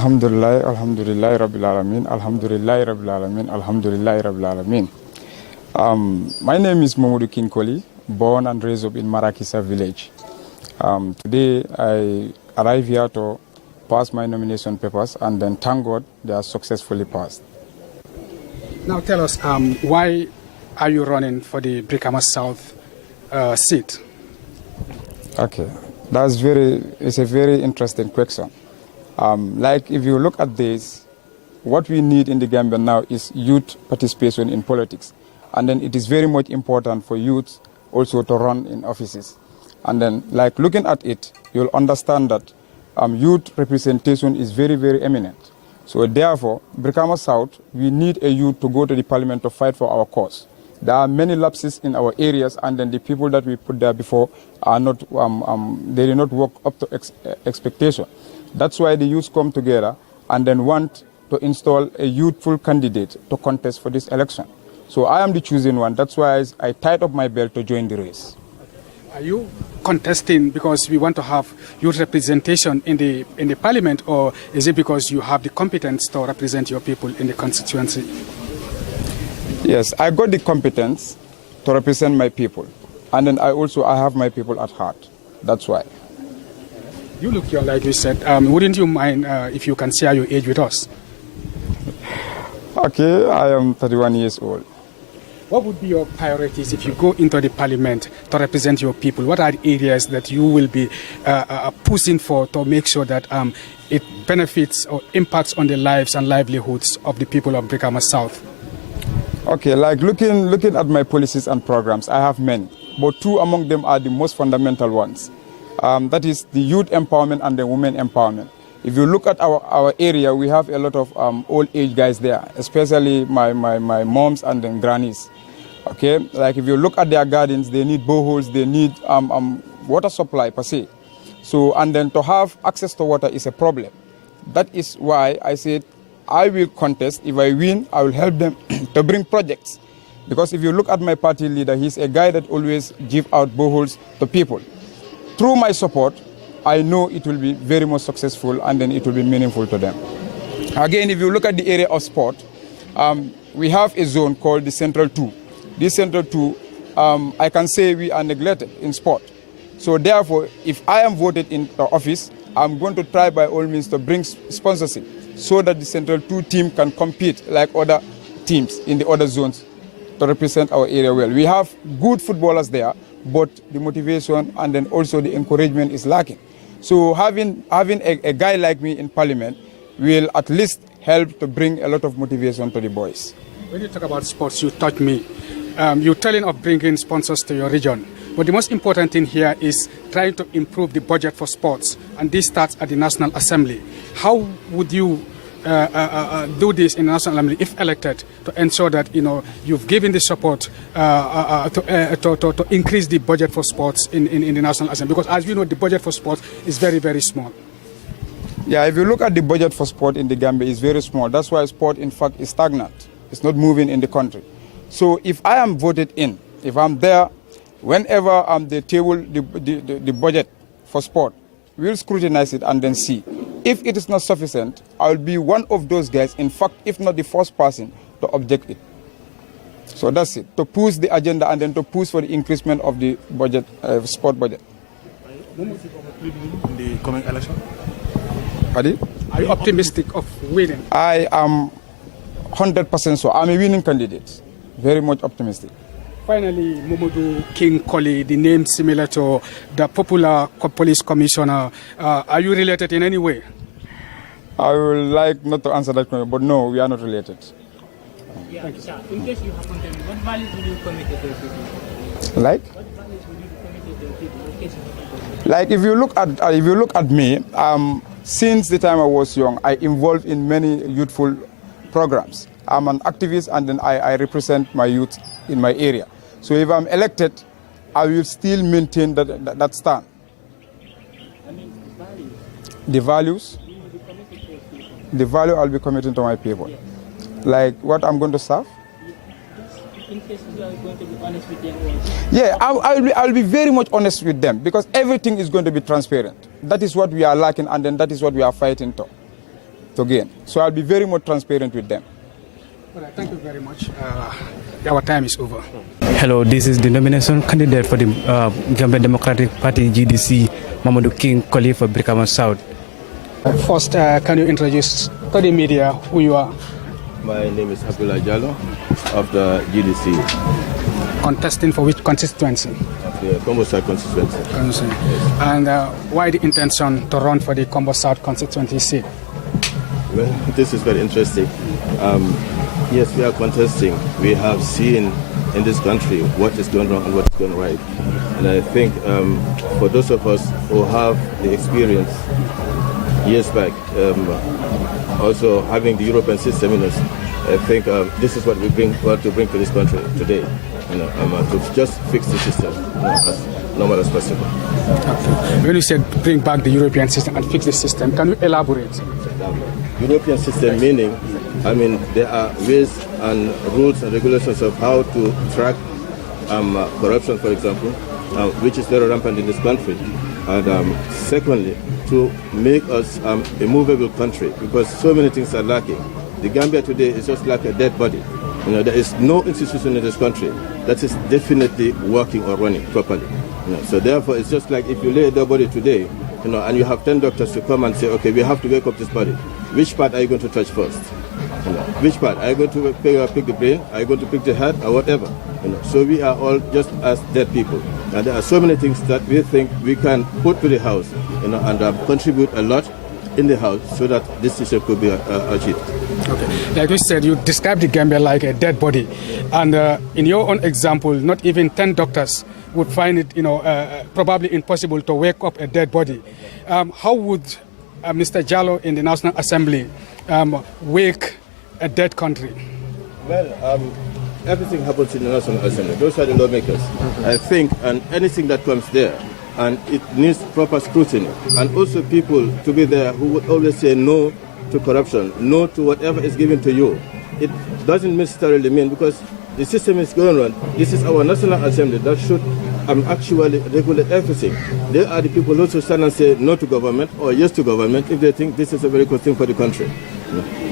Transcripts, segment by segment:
Alhamdulillah, alhamdulillah, rabbil alamin, alhamdulillah, rabbil alamin, alhamdulillah, rabbil alamin. My name is Mamadou Kinkoli, born and raised up in Marakisa village. Today I arrive here to pass my nomination papers, and then thank God they are successfully passed. Now tell us, why are you running for the BRIKAMA South seat? Okay, it's a very interesting question. Like if you look at this, what we need in the Gambia now is youth participation in politics. And then it is very much important for youth also to run in offices. And then like looking at it, you'll understand that youth representation is very, very eminent. So therefore, BRIKAMA South, we need a youth to go to the parliament to fight for our cause. There are many lapses in our areas, and then the people that we put there before are not, they did not work up to expectation. That's why the youth come together and then want to install a youthful candidate to contest for this election. So I am the chosen one. That's why I tied up my belt to join the race. Are you contesting because we want to have youth representation in the parliament, or is it because you have the competence to represent your people in the constituency? Yes, I got the competence to represent my people. And then I have my people at heart. That's why. You look young, like you said. Wouldn't you mind if you can share your age with us? Okay, I am 31 years old. What would be your priorities if you go into the parliament to represent your people? What are the areas that you will be pushing for to make sure that it benefits or impacts on the lives and livelihoods of the people of BRIKAMA South? Okay, like looking at my policies and programs, I have many, but two among them are the most fundamental ones. That is the youth empowerment and the women empowerment. If you look at our area, we have a lot of old age guys there, especially my moms and then grannies. Okay, like if you look at their gardens, they need boreholes, they need water supply per se. So, and then to have access to water is a problem. That is why I said I will contest. If I win, I will help them to bring projects. Because if you look at my party leader, he's a guy that always gives out boreholes to people. Through my support, I know it will be very much successful, and then it will be meaningful to them. Again, if you look at the area of sport, we have a zone called the Central 2. This Central 2, I can say we are neglected in sport. So therefore, if I am voted into office, I'm going to try by all means to bring sponsorship so that the Central 2 team can compete like other teams in the other zones to represent our area well. We have good footballers there, but the motivation and then also the encouragement is lacking. So having a guy like me in parliament will at least help to bring a lot of motivation to the boys. When you talk about sports, you touch me. You're telling of bringing sponsors to your region. But the most important thing here is trying to improve the budget for sports. And this starts at the National Assembly. How would you do this in the National Assembly if elected to ensure that you've given the support to increase the budget for sports in the National Assembly? Because as we know, the budget for sports is very, very small. Yeah, if you look at the budget for sport in the Gambia, it's very small. That's why sport, in fact, is stagnant. It's not moving in the country. So if I am voted in, if I'm there, whenever they table the budget for sport, we'll scrutinize it and then see. If it is not sufficient, I'll be one of those guys, in fact, if not the first person, to object it. So that's it, to push the agenda and then to push for the increasement of the budget, sport budget. In the coming election? Pardon? Are you optimistic of winning? I am 100% so. I'm a winning candidate. Very much optimistic. Finally, Mamadou Kinkoli, the name similar to the popular police commissioner. Are you related in any way? I would like not to answer that question, but no, we are not related. Yeah, thank you. In case you have content, what values will you commit to the people? Like? What values will you commit to the people in case you have Like if you look at me, since the time I was young, I involved in many youthful programs. I'm an activist, and then I represent my youth in my area. So if I'm elected, I will still maintain that stand. I mean, values. The values? You will be committed to the people. The value I'll be committing to my people. Yes. Like what I'm going to serve? In case you are going to be honest with them also. Yeah, I'll be very much honest with them, because everything is going to be transparent. That is what we are lacking, and then that is what we are fighting to to gain. So I'll be very much transparent with them. All right, thank you very much. Our time is over. Hello, this is the nomination candidate for the Gambia Democratic Party GDC, Mamadou King, colleague for BRIKAMA South. First, can you introduce to the media who you are? My name is Abdullah Jallo of the GDC. Contesting for which constituency? The Combo South constituency. Yes. And why the intention to run for the Combo South constituency seat? Well, this is very interesting. Yes, we are contesting. We have seen in this country what is going wrong and what is going right. And I think for those of us who have the experience years back, also having the European system in us, I think this is what we want to bring to this country today. To just fix the system as normal as possible. Okay. When you said bring back the European system and fix the system, can you elaborate? European system meaning, there are ways and rules and regulations of how to track corruption, for example, which is very rampant in this country. And secondly, to make us a movable country, because so many things are lacking. The Gambia today is just like a dead body. There is no institution in this country that is definitely working or running properly. So therefore, it's just like if you lay a dead body today, and you have 10 doctors to come and say, okay, we have to wake up this body. Which part are you going to touch first? Which part? Are you going to pick the brain? Are you going to pick the head or whatever? So we are all just as dead people. And there are so many things that we think we can put to the house, and contribute a lot in the house so that this system could be achieved. Okay. Like you said, you described the Gambia like a dead body. And in your own example, not even 10 doctors would find it, probably impossible to wake up a dead body. How would Mr. Jallo in the National Assembly wake a dead country? Well, everything happens in the National Assembly. Those are the lawmakers. I think, and anything that comes there, and it needs proper scrutiny, and also people to be there who would always say no to corruption, no to whatever is given to you. It doesn't necessarily mean, because the system is going on. This is our National Assembly that should actually regulate everything. They are the people who should stand and say no to government or yes to government if they think this is a very good thing for the country.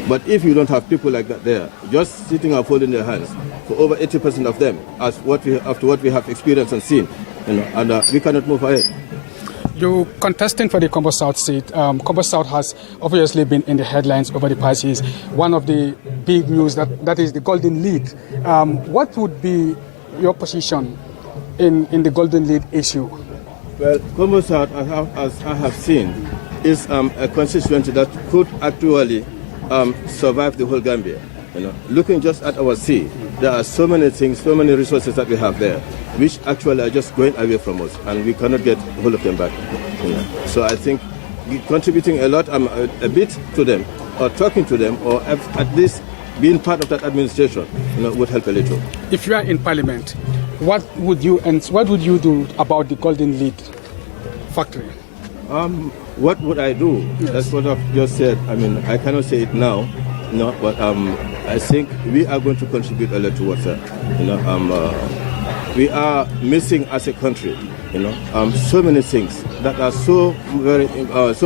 But if you don't have people like that there, just sitting and folding their hands, for over 80% of them, after what we have experienced and seen, and we cannot move ahead. You contesting for the Combo South seat. Combo South has obviously been in the headlines over the past years. One of the big news that is the Golden Lead. What would be your position in the Golden Lead issue? Well, Combo South, as I have seen, is a constituency that could actually survive the whole Gambia. Looking just at our sea, there are so many things, so many resources that we have there, which actually are just going away from us, and we cannot get hold of them back. So I think contributing a lot, a bit to them, or talking to them, or at least being part of that administration, would help a little. If you are in Parliament, what would you do about the Golden Lead factory? What would I do? Yes. That's what I've just said. I cannot say it now, but I think we are going to contribute a lot towards that. We are missing as a country, so many things that are so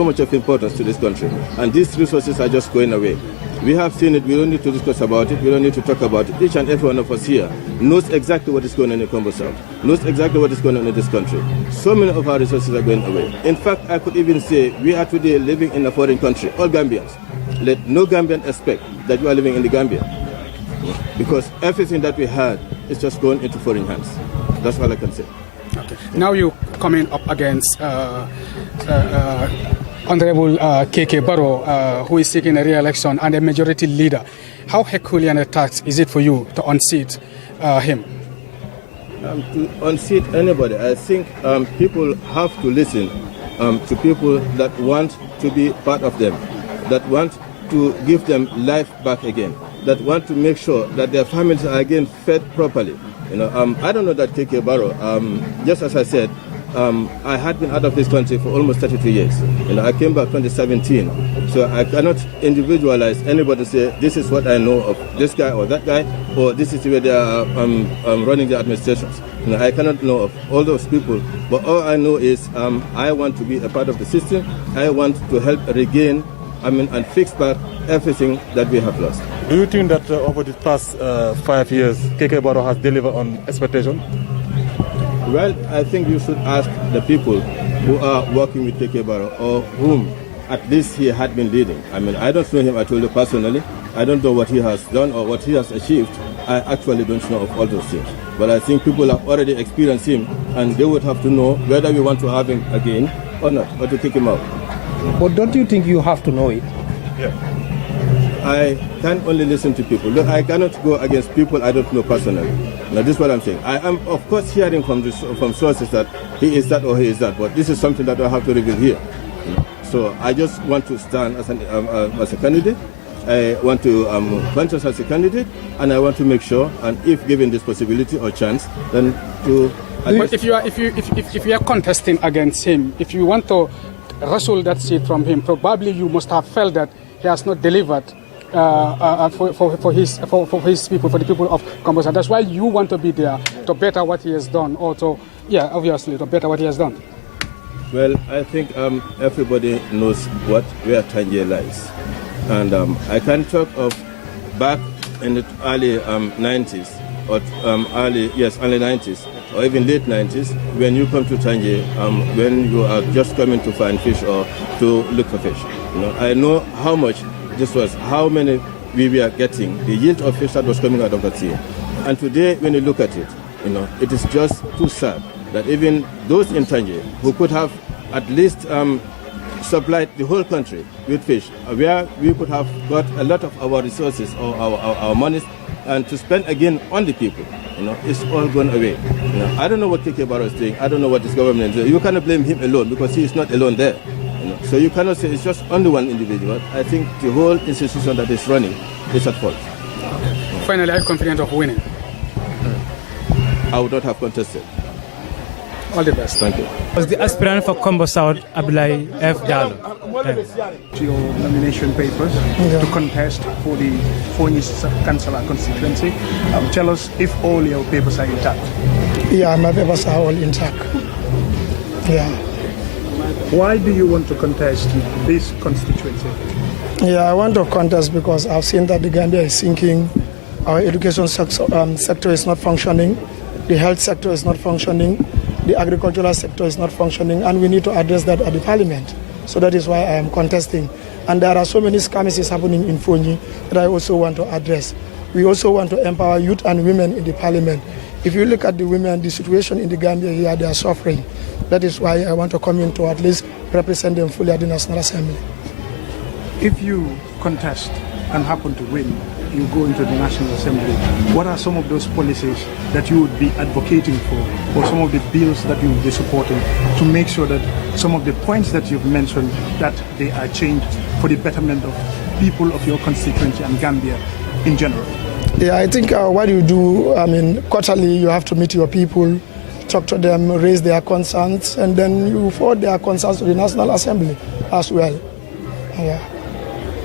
much of importance to this country, and these resources are just going away. We have seen it. We don't need to discuss about it. We don't need to talk about it. Each and every one of us here knows exactly what is going on in Combo South, knows exactly what is going on in this country. So many of our resources are going away. In fact, I could even say we are today living in a foreign country, all Gambians. Let no Gambian expect that you are living in the Gambia, because everything that we had is just going into foreign hands. That's all I can say. Okay. Now you're coming up against Honorable KK Barrow, who is seeking a re-election and a majority leader. How Herculean a task is it for you to unseat him? To unseat anybody, I think people have to listen to people that want to be part of them, that want to give them life back again, that want to make sure that their families are again fed properly. I don't know that KK Barrow, just as I said, I had been out of this country for almost 32 years. I came back 2017, so I cannot individualize anybody and say, this is what I know of this guy or that guy, or this is the way they are running their administrations. I cannot know of all those people, but all I know is I want to be a part of the system. I want to help regain and fix back everything that we have lost. Do you think that over the past 5 years, KK Barrow has delivered on expectation? Well, I think you should ask the people who are working with KK Barrow or whom at least he had been leading. I don't know him at all personally. I don't know what he has done or what he has achieved. I actually don't know of all those things. But I think people have already experienced him, and they would have to know whether we want to have him again or not, or to kick him out. But don't you think you have to know it? Yeah. I can only listen to people. Look, I cannot go against people I don't know personally. Now, this is what I'm saying. I am, of course, hearing from sources that he is that or he is that, but this is something that I have to reveal here. So I just want to stand as a candidate. I want to contest as a candidate, and I want to make sure, and if given this possibility or chance, then to. But if you are contesting against him, if you want to wrestle that seat from him, probably you must have felt that he has not delivered for his people, for the people of Kombosa. That's why you want to be there to better what he has done, or to, obviously, to better what he has done. Well, I think everybody knows where Tangier lies. And I can talk of back in the early 90s, or early 90s, or even late 90s, when you come to Tangier, when you are just coming to find fish or to look for fish. I know how much this was, how many we were getting, the yield of fish that was coming out of that sea. And today, when you look at it, it is just too sad that even those in Tangier who could have at least supplied the whole country with fish, where we could have got a lot of our resources or our money and to spend again on the people, it's all gone away. I don't know what KK Barrow is doing. I don't know what this government is doing. You cannot blame him alone because he is not alone there. So you cannot say it's just only one individual. I think the whole institution that is running is at fault. Finally, are you confident of winning? I would not have contested. All the best. Thank you. Was the aspirant for Kombo South, Abdullahi F. Jallo. Your nomination papers to contest for the Fonyi Councillor constituency. Tell us if all your papers are intact. Yeah, my papers are all intact. Yeah. Why do you want to contest this constituency? Yeah, I want to contest because I've seen that the Gambia is sinking. Our education sector is not functioning. The health sector is not functioning. The agricultural sector is not functioning, and we need to address that at the parliament. So that is why I am contesting. And there are so many skirmishes happening in Fonyi that I also want to address. We also want to empower youth and women in the parliament. If you look at the women, the situation in the Gambia here, they are suffering. That is why I want to come in to at least represent them fully at the National Assembly. If you contest and happen to win, you go into the National Assembly, what are some of those policies that you would be advocating for, or some of the bills that you would be supporting to make sure that some of the points that you've mentioned, that they are changed for the betterment of people of your constituency and Gambia in general? Yeah, I think what you do, quarterly you have to meet your people, talk to them, raise their concerns, and then you forward their concerns to the National Assembly as well. Yeah.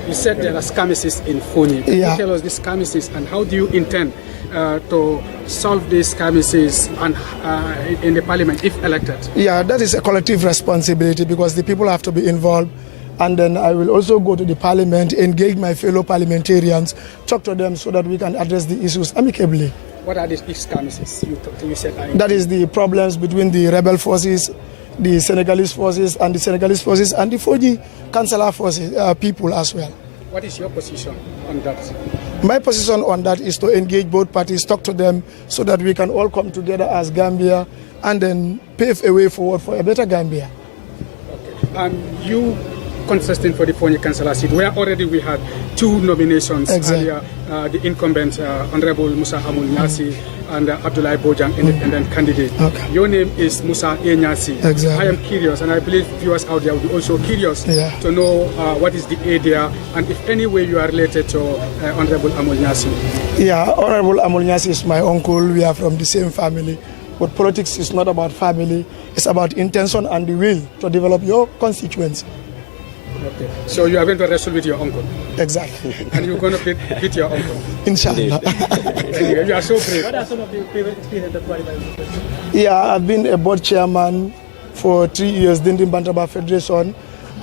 You said there are skirmishes in Fonyi. Can you tell us the skirmishes and how do you intend to solve these skirmishes in the parliament if elected? Yeah, that is a collective responsibility because the people have to be involved. And then I will also go to the parliament, engage my fellow parliamentarians, talk to them so that we can address the issues amicably. What are these skirmishes you said? That is the problems between the rebel forces, the Senegalese forces and the Fonyi Councillor forces, people as well. What is your position on that? My position on that is to engage both parties, talk to them so that we can all come together as Gambia and then pave a way forward for a better Gambia. Okay. And you contesting for the Fonyi Councillor seat, where already we had two nominations earlier, the incumbent Honorable Musa Amul Nyasi and Abdullahi Bojang, independent candidate. Okay. Your name is Musa A. Nyasi. Exactly. I am curious, and I believe viewers out there will be also curious to know what is the A there, and if any way you are related to Honorable Amul Nyasi. Yeah, Honorable Amul Nyasi is my uncle. We are from the same family. But politics is not about family. It's about intention and the will to develop your constituency. Okay. So you are going to wrestle with your uncle? Exactly. And you're going to beat your uncle? Inshallah. Anyway, you are so brave. What are some of the previous experience that qualify? Yeah, I've been a board chairman for 3 years, Dindin Bantaba Federation.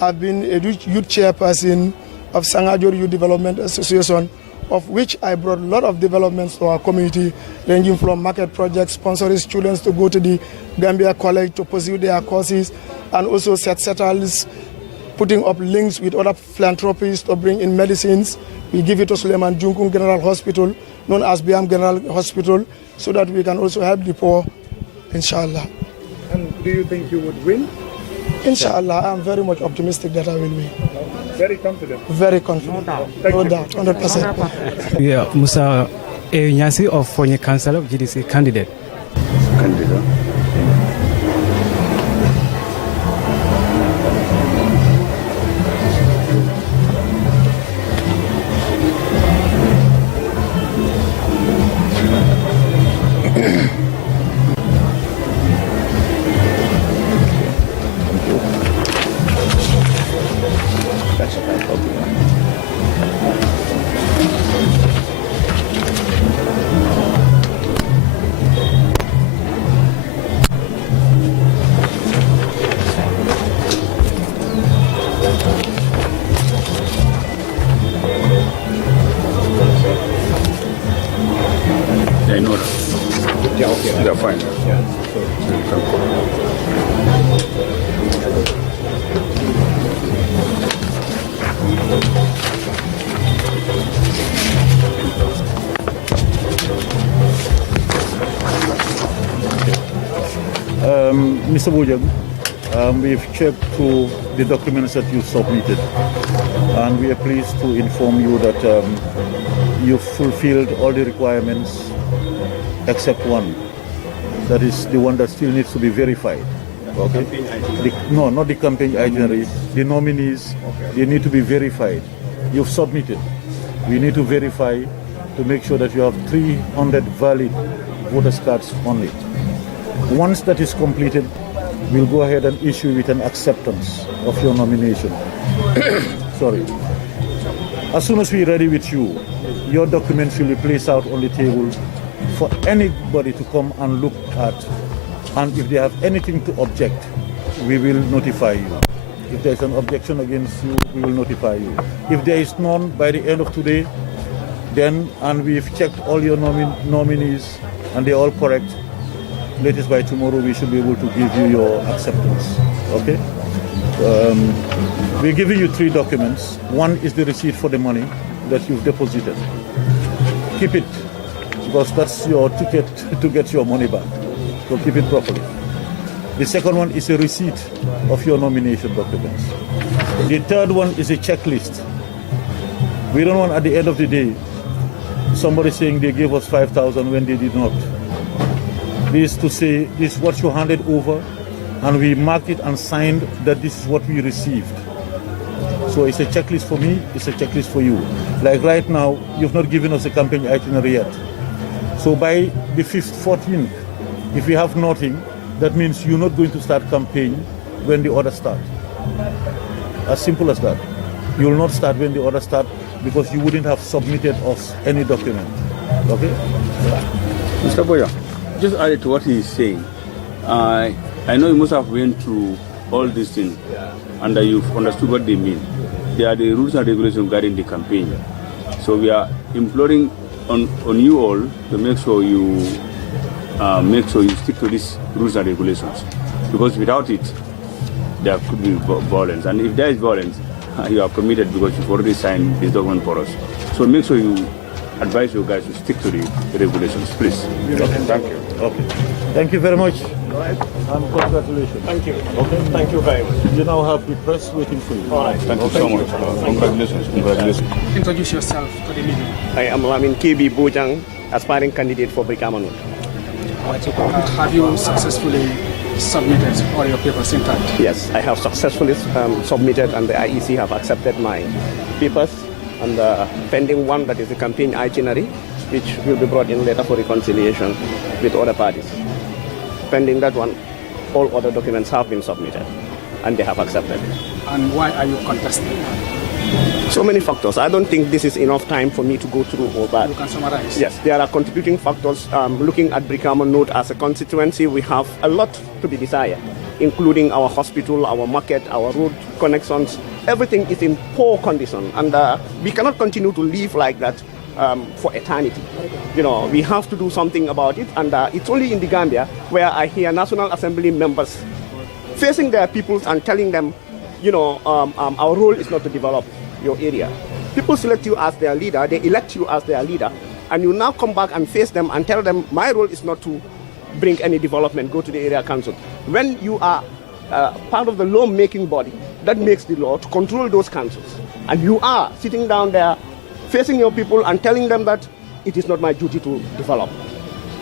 I've been a youth chairperson of Sangajor Youth Development Association, of which I brought a lot of developments to our community, ranging from market projects, sponsoring students to go to the Gambia College to pursue their courses, and also settles, putting up links with other philanthropies to bring in medicines. We give it to Suleiman Junkun General Hospital, known as Biam General Hospital, so that we can also help the poor, inshallah. And do you think you would win? Inshallah, I'm very much optimistic that I will win. Very confident? Very confident. No doubt, 100%. Yeah, Musa Nyasi of Fonye Council of GDC candidate. Mr. Bojang, we've checked through the documents that you submitted, and we are pleased to inform you that you've fulfilled all the requirements except one. That is the one that still needs to be verified. Okay? No, not the campaign itinerary. The nominees, they need to be verified. You've submitted. We need to verify to make sure that you have 300 valid voters cards only. Once that is completed, we'll go ahead and issue with an acceptance of your nomination. Sorry. As soon as we're ready with you, your documents will be placed out on the table for anybody to come and look at. And if they have anything to object, we will notify you. If there's an objection against you, we will notify you. If there is none by the end of today, then, and we've checked all your nominees and they're all correct, latest by tomorrow we should be able to give you your acceptance. Okay? We're giving you 3 documents. One is the receipt for the money that you've deposited. Keep it, because that's your ticket to get your money back. So keep it properly. The second one is a receipt of your nomination documents. The third one is a checklist. We don't want at the end of the day somebody saying they gave us 5,000 when they did not. This to say this is what you handed over, and we marked it and signed that this is what we received. So it's a checklist for me, it's a checklist for you. Like right now, you've not given us a campaign itinerary yet. So by the 5th, 14th, if we have nothing, that means you're not going to start campaign when the others start. As simple as that. You will not start when the others start because you wouldn't have submitted us any document. Okay? Mr. Boya, just added to what he is saying. I know you must have went through all these things and you've understood what they mean. They are the rules and regulations guiding the campaign. So we are imploring on you all to make sure you stick to these rules and regulations, because without it, there could be violence. And if there is violence, you are committed because you've already signed this document for us. So make sure you advise you guys to stick to the regulations, please. Okay, thank you. Okay. Thank you very much. And congratulations. Thank you. Okay. Thank you very much. You now have the press waiting for you. All right. Thank you so much. Congratulations. Congratulations. Introduce yourself to the media. I am Lamin KB Bojang, aspiring candidate for BRIKAMA. Have you successfully submitted all your papers intact? Yes, I have successfully submitted, and the IEC have accepted my papers, and pending one, that is the campaign itinerary, which will be brought in later for reconciliation with other parties. Pending that one, all other documents have been submitted, and they have accepted. And why are you contesting? So many factors. I don't think this is enough time for me to go through all that. You can summarize. Yes, there are contributing factors. Looking at BRIKAMA North as a constituency, we have a lot to be desired, including our hospital, our market, our road connections, everything is in poor condition, and we cannot continue to live like that for eternity. You know, we have to do something about it, and it's only in the Gambia where I hear National Assembly members facing their peoples and telling them, you know, our role is not to develop your area. People select you as their leader, they elect you as their leader, and you now come back and face them and tell them, my role is not to bring any development, go to the area council. When you are part of the law-making body that makes the law to control those councils, and you are sitting down there facing your people and telling them that it is not my duty to develop.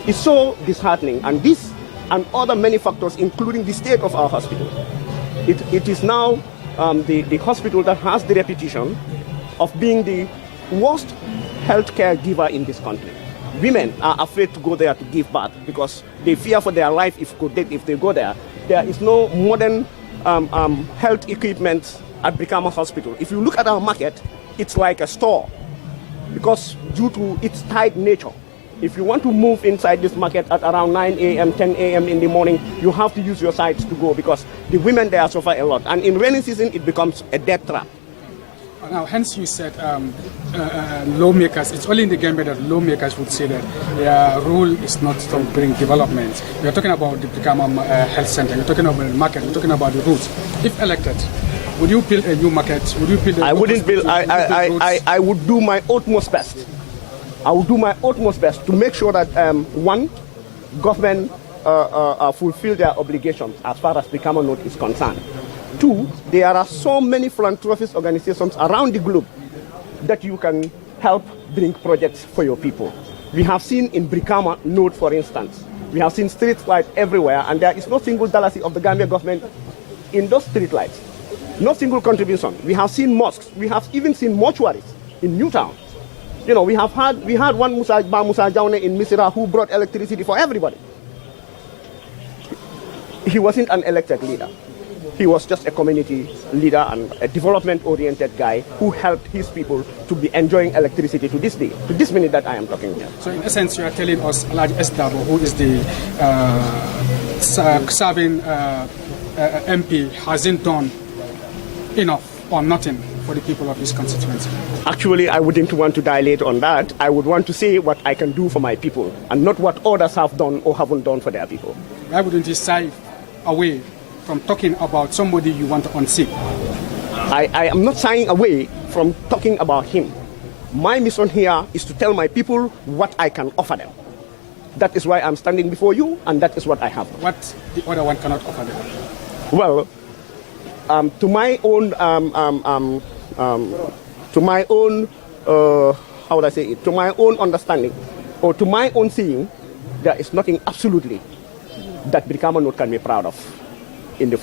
It's so disheartening, and this and other many factors, including the state of our hospital. It is now the hospital that has the reputation of being the worst healthcare giver in this country. Women are afraid to go there to give birth because they fear for their life if they go there. There is no modern health equipment at BRIKAMA Hospital. If you look at our market, it's like a store because due to its tight nature. If you want to move inside this market at around 9 a.m., 10 a.m. in the morning, you have to use your sides to go because the women there suffer a lot. And in rainy season, it becomes a death trap. Now, hence you said lawmakers, it's only in the Gambia that lawmakers would say that their role is not to bring development. You're talking about the BRIKAMA Health Center, you're talking about the market, you're talking about the roads. If elected, would you build a new market? Would you build a I wouldn't build, I would do my utmost best. I will do my utmost best to make sure that, one, government fulfill their obligations as far as BRIKAMA North is concerned. Two, there are so many philanthropist organizations around the globe that you can help bring projects for your people. We have seen in BRIKAMA North, for instance, we have seen street lights everywhere, and there is no single dollar of the Gambia government in those street lights. No single contribution. We have seen mosques. We have even seen mortuaries in Newtown. You know, we had one Musa Jaune in Misira who brought electricity for everybody. He wasn't an elected leader. He was just a community leader and a development-oriented guy who helped his people to be enjoying electricity to this day, to this minute that I am talking here. So in essence, you are telling us Alhaji Esdabo, who is the serving MP, hasn't done enough or nothing for the people of his constituency? Actually, I wouldn't want to dilate on that. I would want to say what I can do for my people and not what others have done or haven't done for their people. Why wouldn't you shy away from talking about somebody you want to unseat? I am not shying away from talking about him. My mission here is to tell my people what I can offer them. That is why I'm standing before you, and that is what I have. What the other one cannot offer them? Well, to my own, how would I say it? To my own understanding, or to my own seeing, there is nothing absolutely that BRIKAMA North can be proud of in the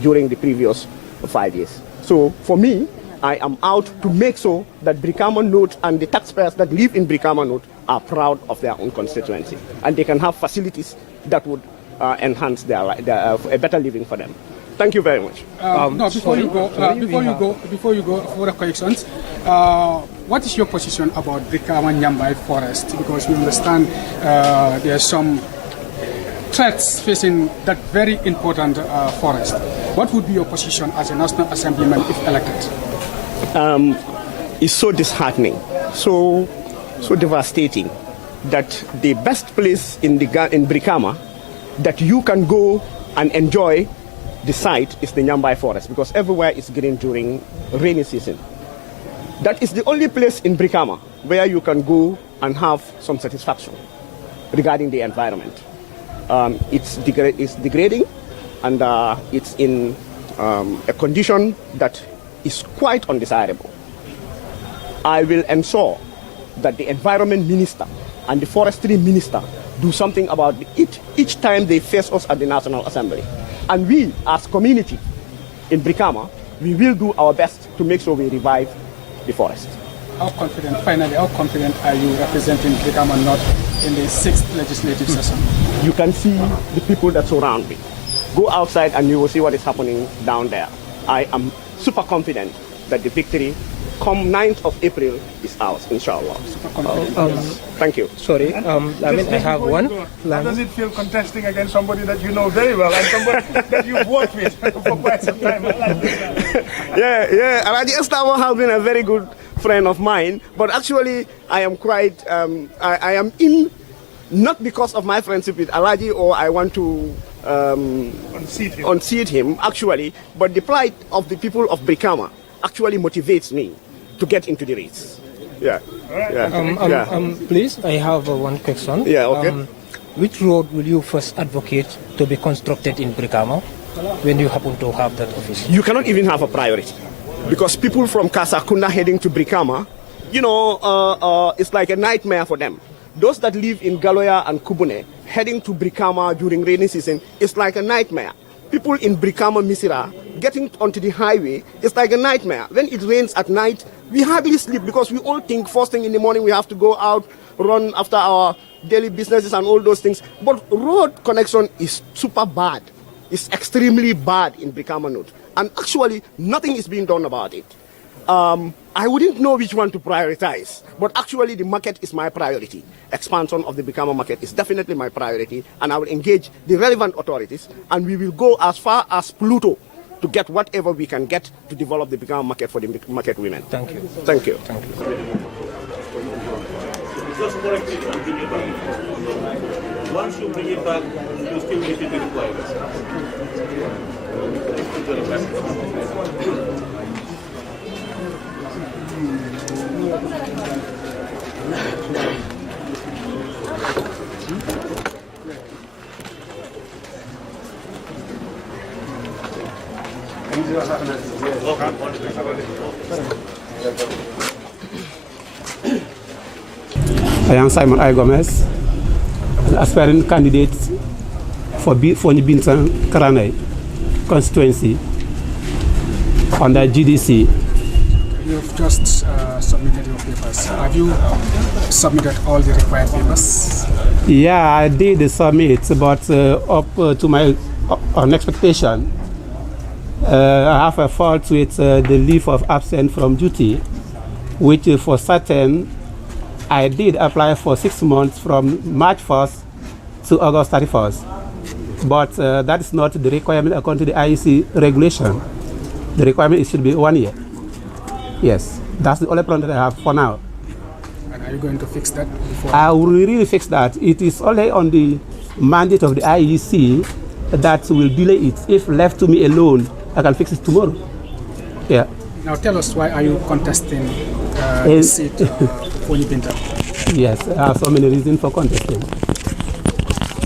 during the previous 5 years. So for me, I am out to make sure that BRIKAMA North and the taxpayers that live in BRIKAMA North are proud of their own constituency, and they can have facilities that would enhance a better living for them. Thank you very much. Before you go for the questions, what is your position about BRIKAMA Nyambai Forest? Because we understand there are some threats facing that very important forest. What would be your position as a National Assemblyman if elected? It's so disheartening, so devastating that the best place in BRIKAMA that you can go and enjoy the site is the Nyambai Forest, because everywhere is green during rainy season. That is the only place in BRIKAMA where you can go and have some satisfaction regarding the environment. It's degrading, and it's in a condition that is quite undesirable. I will ensure that the environment minister and the forestry minister do something about it each time they face us at the National Assembly. And we, as community in BRIKAMA, we will do our best to make sure we revive the forest. How confident are you representing BRIKAMA North in the 6th legislative session? You can see the people that surround me. Go outside and you will see what is happening down there. I am super confident that the victory come 9th of April is ours, inshallah. Thank you. Sorry, I have one. How does it feel contesting against somebody that you know very well and somebody that you've worked with for quite some time? Yeah. Alhaji Estavo has been a very good friend of mine, but actually I am quite, I am in, not because of my friendship with Alhaji or I want to unseat him, actually, but the plight of the people of BRIKAMA actually motivates me to get into the race. Please, I have one question. Yeah, okay. Which road will you first advocate to be constructed in BRIKAMA when you happen to have that office? You cannot even have a priority because people from Kasakunda heading to BRIKAMA, it's like a nightmare for them. Those that live in Galoya and Kubune heading to BRIKAMA during rainy season is like a nightmare. People in BRIKAMA Misira getting onto the highway is like a nightmare. When it rains at night, we hardly sleep because we all think first thing in the morning we have to go out, run after our daily businesses and all those things. But road connection is super bad. It's extremely bad in BRIKAMA North. And actually, nothing is being done about it. I wouldn't know which one to prioritize, but actually the market is my priority. Expansion of the BRIKAMA market is definitely my priority, and I will engage the relevant authorities, and we will go as far as Pluto to get whatever we can get to develop the BRIKAMA market for the market women. Thank you. Thank you. Thank you. Just correct it and bring it back. Once you bring it back, you still need to be required. I am Simon I. Gomez, an aspiring candidate for Fonyi-Bintan Karanai constituency under GDC. You've just submitted your papers. Have you submitted all the required papers? Yeah, I did submit, but up to my expectation, I have a fault with the leave of absence from duty, which for certain I did apply for 6 months from March 1st to August 31st. But that is not the requirement according to the IEC regulation. The requirement should be 1 year. Yes, that's the only problem that I have for now. And are you going to fix that before? I will really fix that. It is only on the mandate of the IEC that will delay it. If left to me alone, I can fix it tomorrow. Yeah. Now tell us, why are you contesting the seat for Fonyi-Bintan? Yes, I have so many reasons for contesting.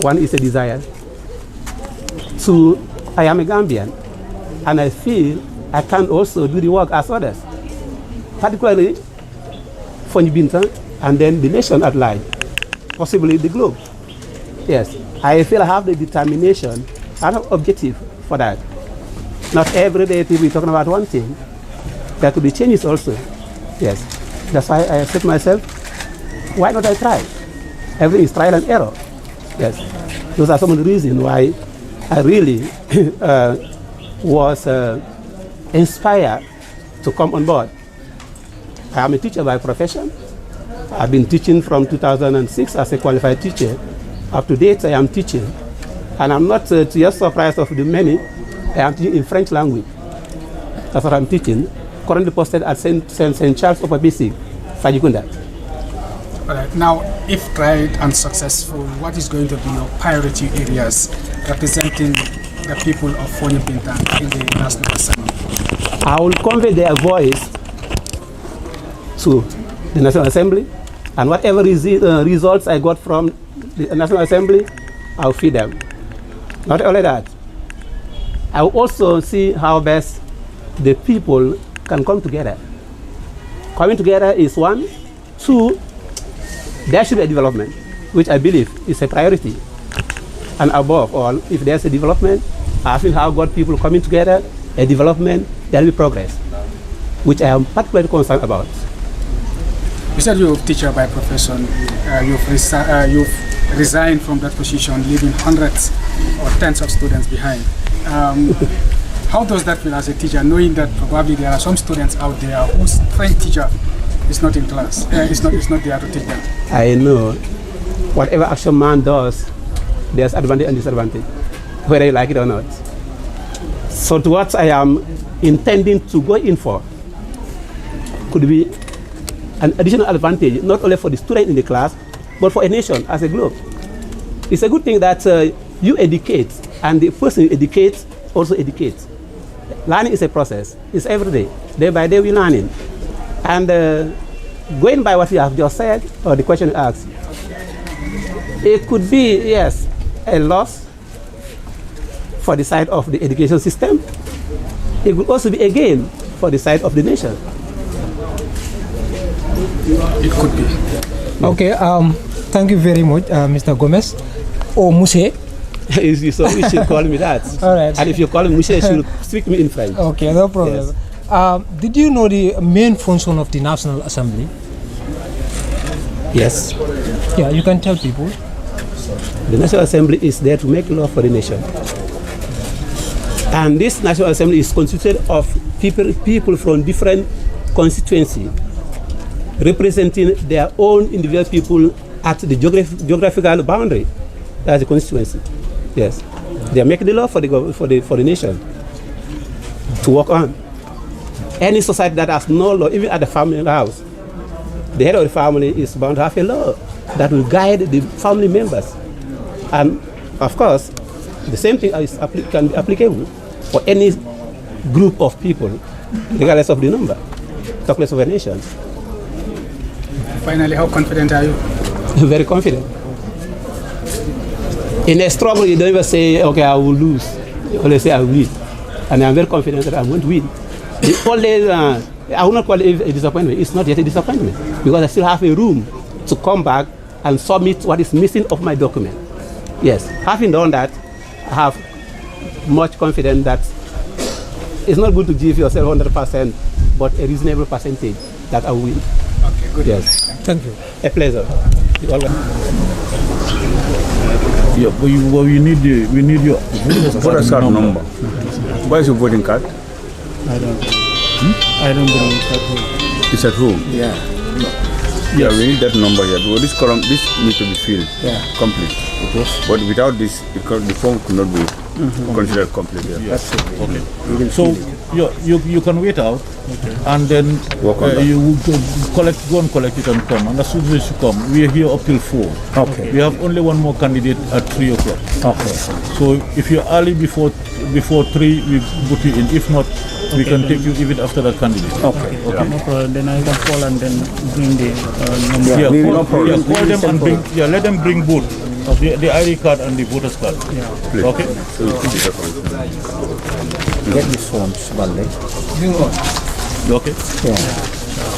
One is a desire. 2, I am a Gambian, and I feel I can also do the work as others, particularly Fonyi-Bintan and then the nation at large, possibly the globe. Yes, I feel I have the determination and objective for that. Not every day people be talking about one thing. There could be changes also. Yes, that's why I said to myself, why not I try? Everything is trial and error. Yes, those are some of the reasons why I really was inspired to come on board. I am a teacher by profession. I've been teaching from 2006 as a qualified teacher. Up to date, I am teaching. And I'm not to your surprise of the many, I am teaching in French language. That's what I'm teaching. Currently posted at St. Charles Upper Basic, Fajikunda. All right. Now, if tried and successful, what is going to be your priority areas representing the people of Fonyi-Bintan in the National Assembly? I will convey their voice to the National Assembly, and whatever results I got from the National Assembly, I'll feed them. Not only that, I will also see how best the people can come together. Coming together is 1. 2, there should be a development, which I believe is a priority. And above all, if there's a development, I feel how God people coming together, a development, there will be progress, which I am particularly concerned about. You said you're a teacher by profession. You've resigned from that position, leaving hundreds or tens of students behind. How does that feel as a teacher, knowing that probably there are some students out there whose trained teacher is not in class, is not there to teach them? I know whatever action man does, there's advantage and disadvantage, whether you like it or not. So to what I am intending to go in for could be an additional advantage, not only for the student in the class, but for a nation as a globe. It's a good thing that you educate, and the person you educate also educates. Learning is a process. It's every day. Day by day we're learning. And going by what you have just said, or the question you asked, it could be, yes, a loss for the side of the education system. It could also be a gain for the side of the nation. It could be. Okay, thank you very much, Mr. Gomez. Or Mousse. So you should call me that. All right. And if you call me Mousse, you should speak me in French. Okay, no problem. Yes. Did you know the main function of the National Assembly? Yes. Yeah, you can tell people. The National Assembly is there to make law for the nation. And this National Assembly is constituted of people from different constituencies, representing their own individual people at the geographical boundary. That's the constituency. Yes. They are making the law for the nation to work on. Any society that has no law, even at the family house, the head of the family is bound to have a law that will guide the family members. And of course, the same thing can be applicable for any group of people, regardless of the number, talk less of a nation. Finally, how confident are you? Very confident. In a struggle, you don't even say, okay, I will lose. You only say, I will win. And I'm very confident that I'm going to win. The only, I will not call it a disappointment. It's not yet a disappointment, because I still have a room to come back and submit what is missing of my document. Yes, having done that, I have much confidence that it's not good to give yourself 100%, but a reasonable percentage that I will win. Okay, good. Yes. Thank you. A pleasure. Yeah, but we need your voter's card number. Where is your voting card? I don't bring it at home. It's at home? Yeah. Yeah, we need that number here, because this column, this needs to be filled, complete. But without this, the form could not be considered complete. Yeah. That's it. Okay. So you can wait out, and then you will go and collect it and come. And as soon as you come, we are here up till 4. Okay. We have only one more candidate at 3 o'clock. Okay. So if you're early before 3, we put you in. If not, we can take you even after that candidate. Okay. Okay. No problem. Then I can call and then bring the number. Call them and bring. Yeah, let them bring both. The ID card and the voter's card. Yeah. Okay. Get these forms, Balde. Okay. Yeah.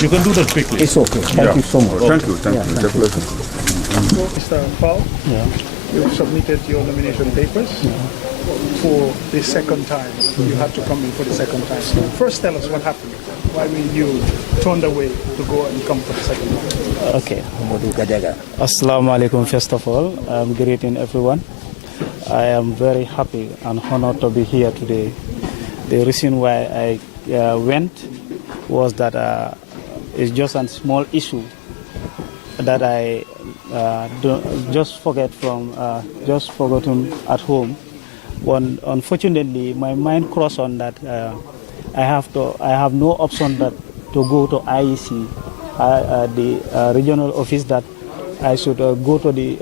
You can do that quickly. It's okay. Thank you so much. Thank you. It's a pleasure. Mr. Paul, you submitted your nomination papers for the second time. You had to come in for the second time. First, tell us what happened. Why were you turned away to go and come for the second time? Okay. Assalamu alaikum. First of all, I'm greeting everyone. I am very happy and honored to be here today. The reason why I went was that it's just a small issue that I just forgotten at home. When unfortunately my mind crossed on that I have no option that to go to IEC, the regional office, that I should go to the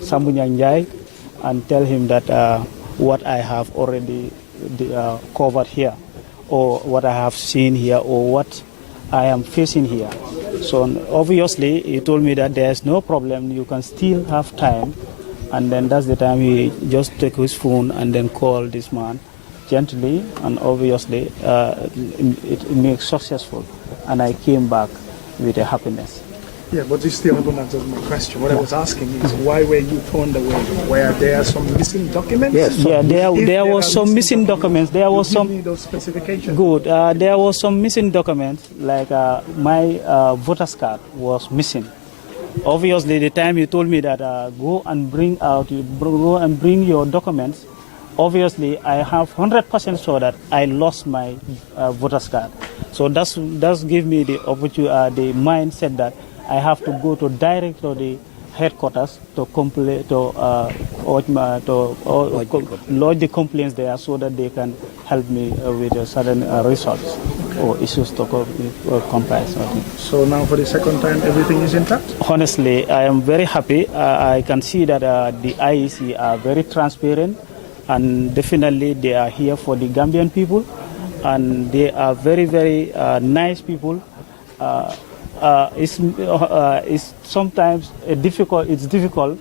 Sambunyang and tell him that what I have already covered here, or what I have seen here, or what I am facing here. So obviously he told me that there's no problem, you can still have time. And then that's the time he just took his phone and then called this man gently, and obviously it makes successful. And I came back with a happiness. Yeah, but you still haven't answered my question. What I was asking is, why were you turned away? Were there some missing documents? Yes. Yeah, there was some missing documents. There was some. Give me those specifications. Good. There was some missing documents, like my voter's card was missing. Obviously, the time you told me that go and bring your documents, obviously I have 100% sure that I lost my voter's card. So that's give me the opportunity, the mindset that I have to go direct to the headquarters to lodge the complaints there so that they can help me with certain results or issues to comply. So now for the second time, everything is intact? Honestly, I am very happy. I can see that the IEC are very transparent, and definitely they are here for the Gambian people, and they are very, very nice people. It's sometimes difficult. It's difficult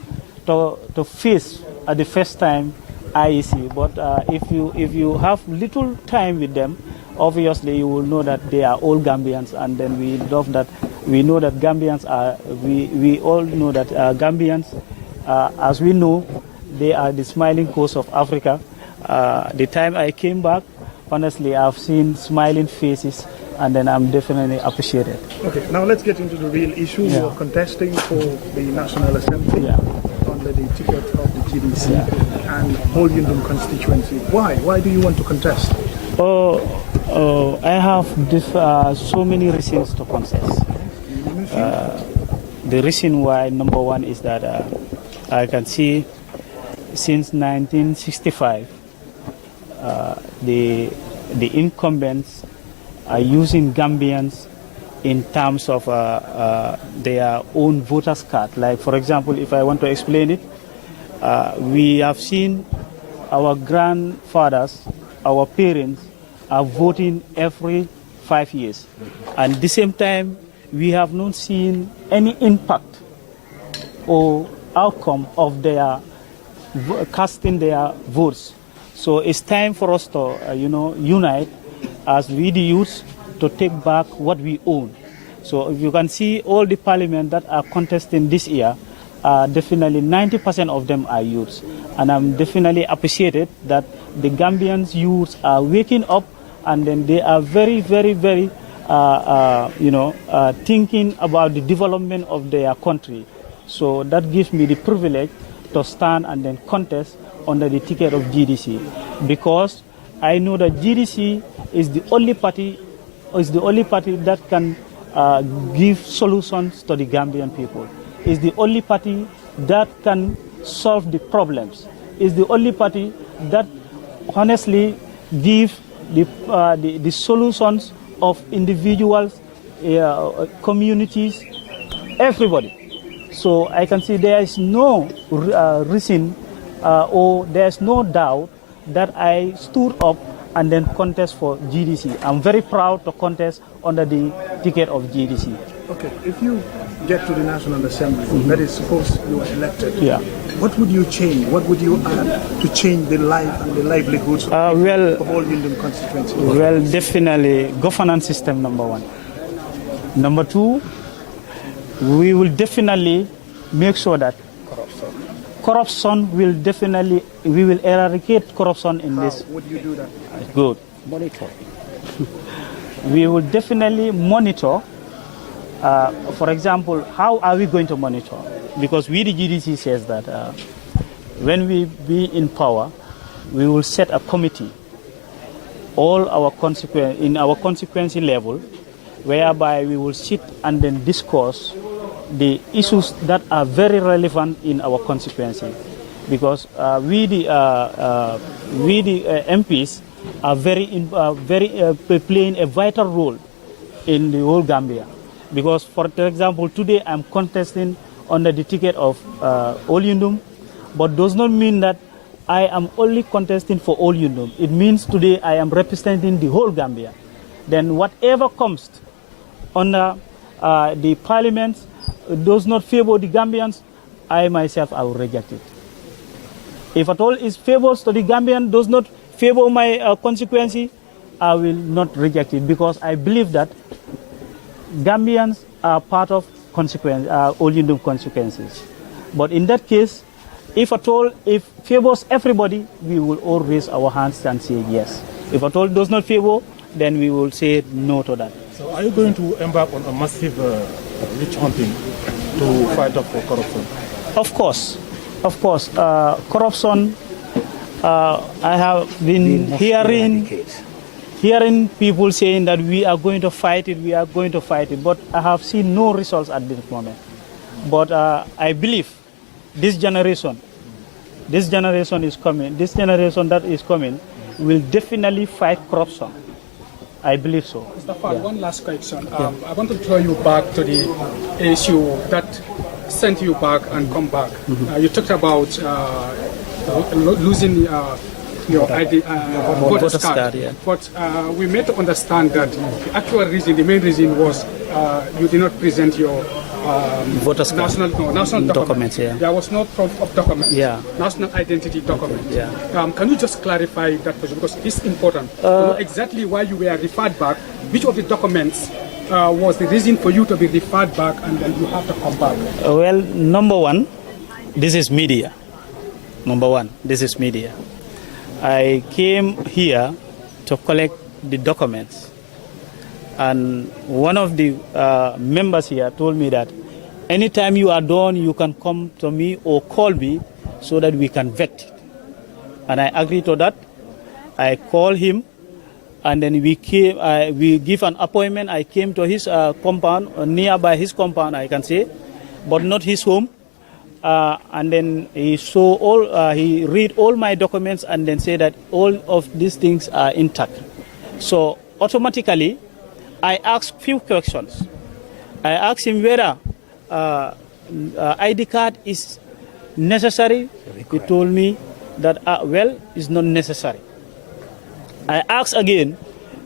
to face at the first time IEC, but if you have little time with them, obviously you will know that they are all Gambians, and then we love that. We know that Gambians are. We all know that Gambians, as we know, they are the smiling coast of Africa. The time I came back, honestly, I've seen smiling faces, and then I'm definitely appreciated. Okay, now let's get into the real issue. Yeah. You're contesting for the National Assembly under the ticket of the GDC and Olyundum constituency. Why? Why do you want to contest? I have so many reasons to contest. The reason why, number one, is that I can see since 1965, the incumbents are using Gambians in terms of their own voters' card. Like, for example, if I want to explain it, we have seen our grandfathers, our parents, are voting every 5 years. And at the same time, we have not seen any impact or outcome of their casting their votes. So it's time for us to, unite as we the youth to take back what we own. So if you can see all the parliament that are contesting this year, definitely 90% of them are youths. And I'm definitely appreciated that the Gambians youths are waking up, and then they are very, very, very, thinking about the development of their country. So that gives me the privilege to stand and then contest under the ticket of GDC, because I know that GDC is the only party that can give solutions to the Gambian people. It's the only party that can solve the problems. It's the only party that honestly gives the solutions of individuals, communities, everybody. So I can see there is no reason or there is no doubt that I stood up and then contest for GDC. I'm very proud to contest under the ticket of GDC. Okay, if you get to the National Assembly, that is, suppose you are elected, what would you change? What would you add to change the life and the livelihoods of all Indian constituencies? Well, definitely governance system, number one. Number two, we will definitely make sure that corruption will definitely, we will eradicate corruption in this. How would you do that? Good. Monitor. We will definitely monitor. For example, how are we going to monitor? Because we, the GDC, says that when we be in power, we will set a committee, all our in our consequence level, whereby we will sit and then discuss the issues that are very relevant in our constituency, because we the MPs are playing a vital role in the whole Gambia. Because, for example, today I'm contesting under the ticket of Olyundum, but does not mean that I am only contesting for Olyundum. It means today I am representing the whole Gambia. Then whatever comes under the parliament does not favor the Gambians, I myself, I will reject it. If at all it favors to the Gambian, does not favor my constituency, I will not reject it, because I believe that Gambians are part of Olyundum consequences. But in that case, if at all it favors everybody, we will all raise our hands and say yes. If at all does not favor, then we will say no to that. So are you going to embark on a massive witch hunting to fight up for corruption? Of course. Corruption I have been hearing people saying that we are going to fight it, but I have seen no results at this moment. But I believe this generation is coming, this generation that is coming will definitely fight corruption. I believe so. Mr. Fall, one last question. I want to draw you back to the issue that sent you back and come back. You talked about losing your ID, voter's card. Yeah. But we made to understand that the actual reason, the main reason was you did not present your voter's national documents. Yeah. There was no proof of document. Yeah. National identity document. Yeah. Can you just clarify that question, because it's important to know exactly why you were referred back, which of the documents was the reason for you to be referred back, and then you have to come back? Well, number one, this is media. I came here to collect the documents, and one of the members here told me that anytime you are done, you can come to me or call me so that we can vet it. And I agreed to that. I called him, and then we give an appointment. I came to his compound, nearby his compound, I can say, but not his home. And then he he read all my documents and then say that all of these things are intact. So automatically, I asked few questions. I asked him whether ID card is necessary. He told me that well, it's not necessary. I asked again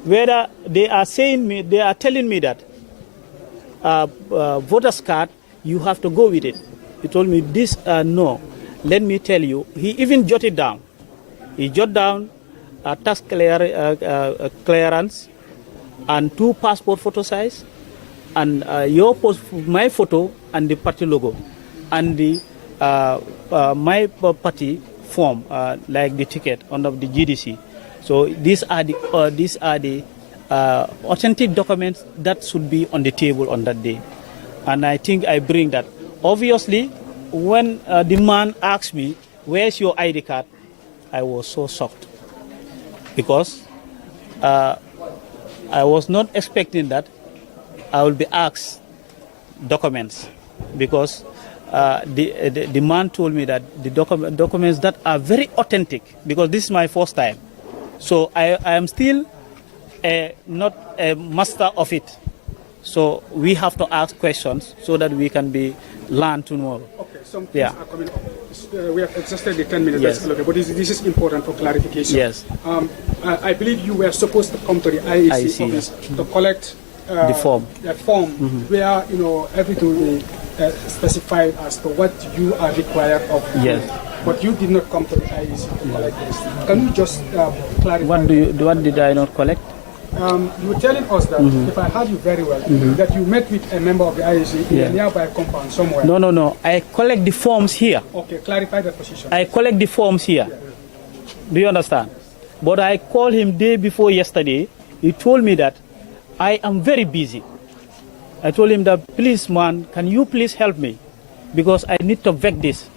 whether they are telling me that voter's card, you have to go with it. He told me this, no. Let me tell you, he even jotted down. He jotted down tax clearance and 2 passport photo size, and my photo and the party logo, and the my party form, like the ticket under the GDC. So these are the authentic documents that should be on the table on that day, and I think I bring that. Obviously, when the man asked me, "Where's your ID card?" I was so shocked, because I was not expecting that I will be asked documents, because the man told me that the documents that are very authentic, because this is my first time, so I am still not a master of it. So we have to ask questions so that we can learn to know. Okay, some things are coming up. We have exhausted the 10 minutes, yes. That's okay, but this is important for clarification. Yes. I believe you were supposed to come to the IEC office to collect the form. Where everything will be specified as to what you are required of. Yes. But you did not come to the IEC to collect this. Can you just clarify? What did I not collect? You were telling us that, if I heard you very well, that you met with a member of the IEC in a nearby compound somewhere. No. I collect the forms here. Okay, clarify that position. I collect the forms here. Do you understand? But I called him day before yesterday. He told me that I am very busy. I told him that, please, man, can you please help me? Because I need to vet this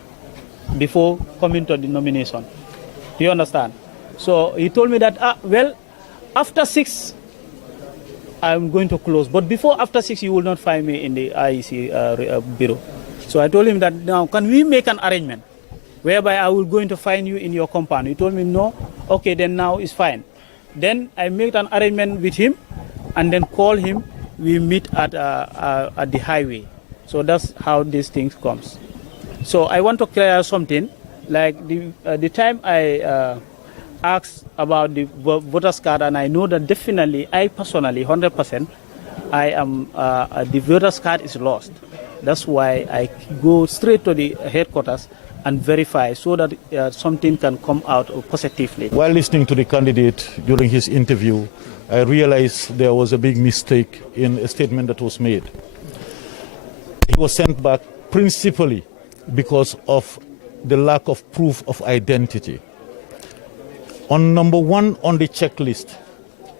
before coming to the nomination. Do you understand? So he told me that, well, after 6, I'm going to close. But before after 6, you will not find me in the IEC bureau. So I told him that, now, can we make an arrangement whereby I will going to find you in your compound? He told me, no. Okay, then now it's fine. Then I made an arrangement with him and then call him. We meet at the highway. So that's how these things comes. So I want to clear something. Like the time I asked about the voter's card, and I know that definitely, I personally, 100%, I am the voter's card is lost. That's why I go straight to the headquarters and verify so that something can come out positively. While listening to the candidate during his interview, I realized there was a big mistake in a statement that was made. He was sent back principally because of the lack of proof of identity. On number 1 on the checklist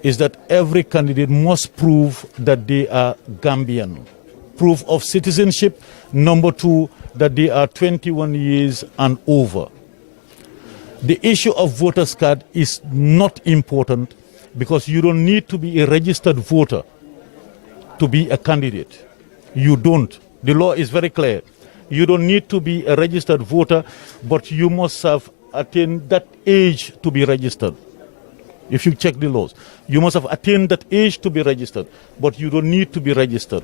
is that every candidate must prove that they are Gambian. Proof of citizenship. Number 2, that they are 21 years and over. The issue of voters card is not important because you don't need to be a registered voter to be a candidate. You don't. The law is very clear. You don't need to be a registered voter, but you must have attained that age to be registered. If you check the laws, you must have attained that age to be registered, but you don't need to be registered.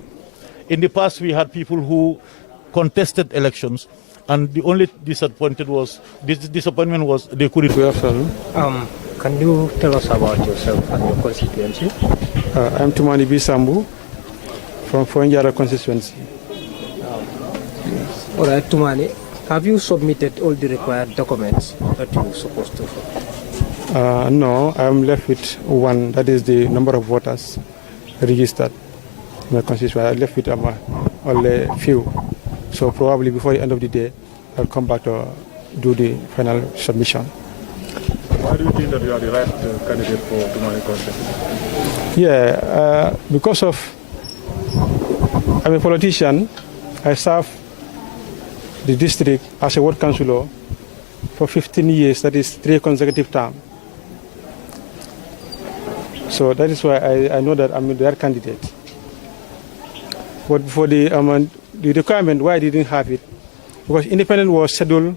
In the past, we had people who contested elections, and the only disappointment was they couldn't. Can you tell us about yourself and your constituency? I'm Tumani Bisambu from Foinjara constituency. All right, Tumani, have you submitted all the required documents that you're supposed to? No, I'm left with one. That is the number of voters registered in my constituency. I left with only a few. So probably before the end of the day, I'll come back to do the final submission. Why do you think that you are the right candidate for Tumani constituency? Yeah, because of I'm a politician. I serve the district as a ward councillor for 15 years. That is 3 consecutive terms. So that is why I know that I'm the right candidate. But for the requirement, why I didn't have it, because independent was scheduled on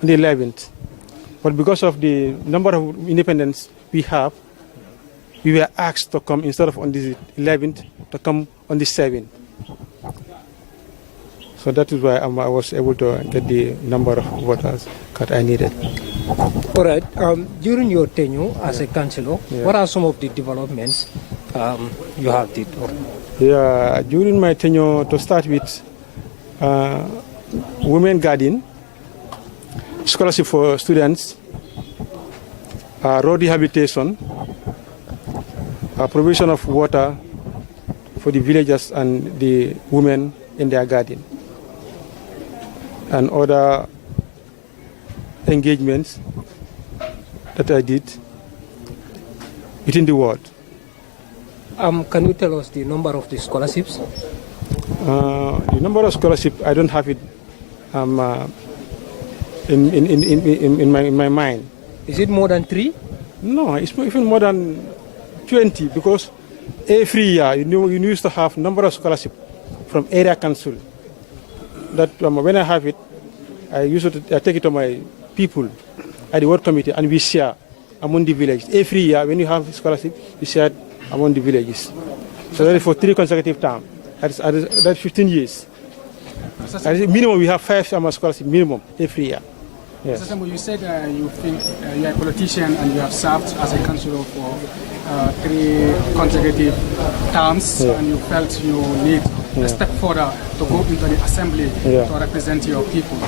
the 11th. But because of the number of independents we have, we were asked to come instead of on the 11th, to come on the 7th. So that is why I was able to get the number of voters that I needed. All right. During your tenure as a councillor, what are some of the developments you have did? Yeah, during my tenure, to start with, women garden, scholarship for students, road rehabilitation, provision of water for the villagers and the women in their garden, and other engagements that I did within the ward. Can you tell us the number of the scholarships? The number of scholarships, I don't have it in my mind. Is it more than 3? No, it's even more than 20, because every year you used to have number of scholarships from area council. That when I have it, I take it to my people at the ward committee, and we share among the villages. Every year when you have scholarship, you share among the villages. So that is for 3 consecutive terms. That's 15 years. Minimum, we have 5 scholarships minimum every year. Yes. Mr. Sambu, you said you think you are a politician and you have served as a councillor for 3 consecutive terms, and you felt you need a step further to go into the assembly to represent your people.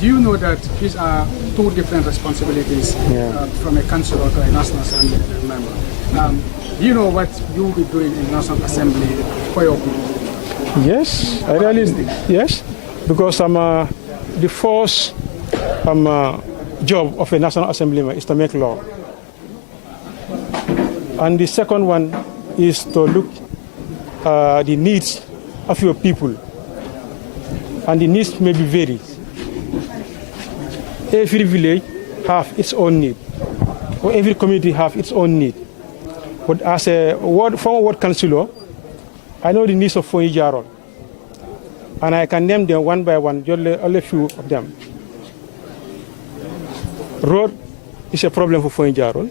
Do you know that these are 2 different responsibilities from a councillor to a National Assembly member? Do you know what you will be doing in National Assembly for your people? Yes, I really, yes, because the first job of a National Assemblyman is to make law. And the second one is to look the needs of your people. And the needs may be varied. Every village have its own need, or every community have its own need. But as a former ward councillor, I know the needs of Foinjara, and I can name them one by one, just only a few of them. Road is a problem for Foinjara.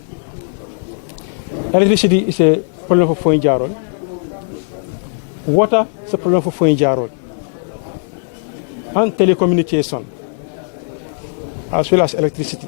Electricity is a problem for Foinjara. Water is a problem for Foinjara. And telecommunication, as well as electricity.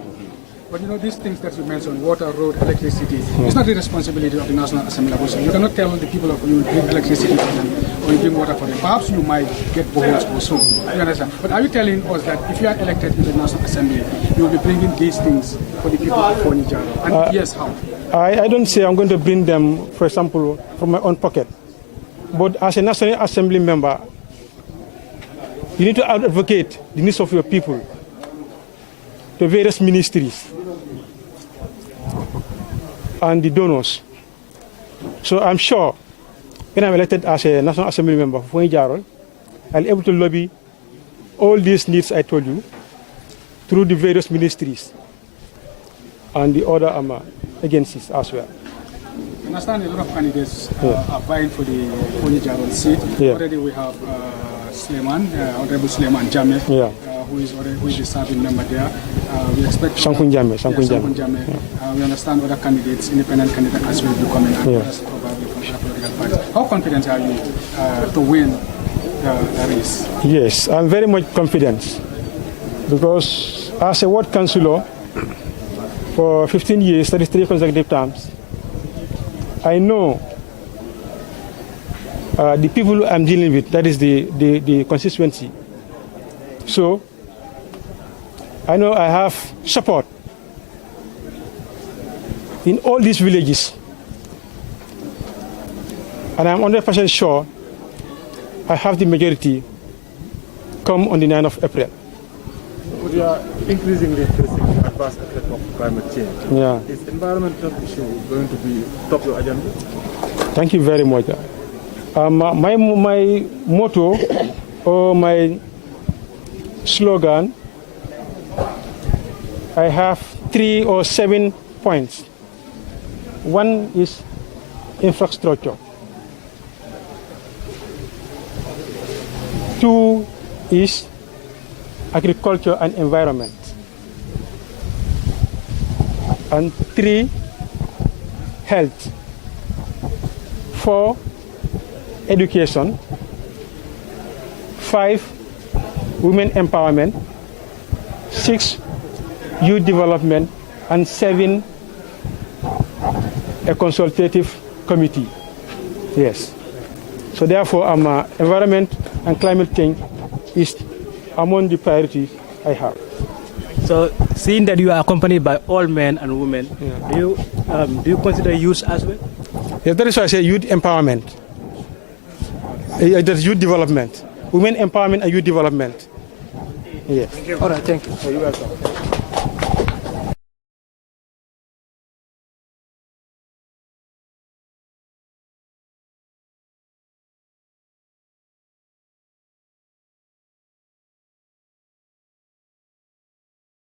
But you know, these things that you mentioned, water, road, electricity, it's not the responsibility of the National Assembly. You cannot tell the people of you bring electricity for them or you bring water for them. Perhaps you might get boreholes or so. You understand? But are you telling us that if you are elected in the National Assembly, you will be bringing these things for the people of Foinjara? And yes, how? I don't say I'm going to bring them, for example, from my own pocket. But as a National Assembly member, you need to advocate the needs of your people, the various ministries, and the donors. So I'm sure when I'm elected as a National Assembly member for Foinjara, I'll be able to lobby all these needs I told you through the various ministries and the other agencies as well. I understand a lot of candidates are vying for the Pony Jaron seat. Yeah. Already we have Honorable Suleiman Jame, who is the serving member there. We expect Shankun Jame. We understand other candidates, independent candidates as well, will come in and others probably from the political parties. How confident are you to win the race? Yes, I'm very much confident because as a ward councillor for 15 years, 33 consecutive terms, I know the people I'm dealing with, that is the constituency. So I know I have support in all these villages. And I'm 100% sure I have the majority come on the 9th of April. We are increasingly facing the adverse effect of climate change. Yeah. Is environmental issue going to be top your agenda? Thank you very much. My motto or my slogan, I have 3 or 7 points. One is infrastructure. 2 is agriculture and environment. And 3, health. 4, education. 5, women empowerment. 6, youth development. And 7, a consultative committee. Yes. So therefore, environment and climate change is among the priorities I have. So, seeing that you are accompanied by all men and women, do you consider youth as well? Yes, that is why I say youth empowerment. There's youth development, women empowerment and youth development. Yes. All right, thank you. You're welcome.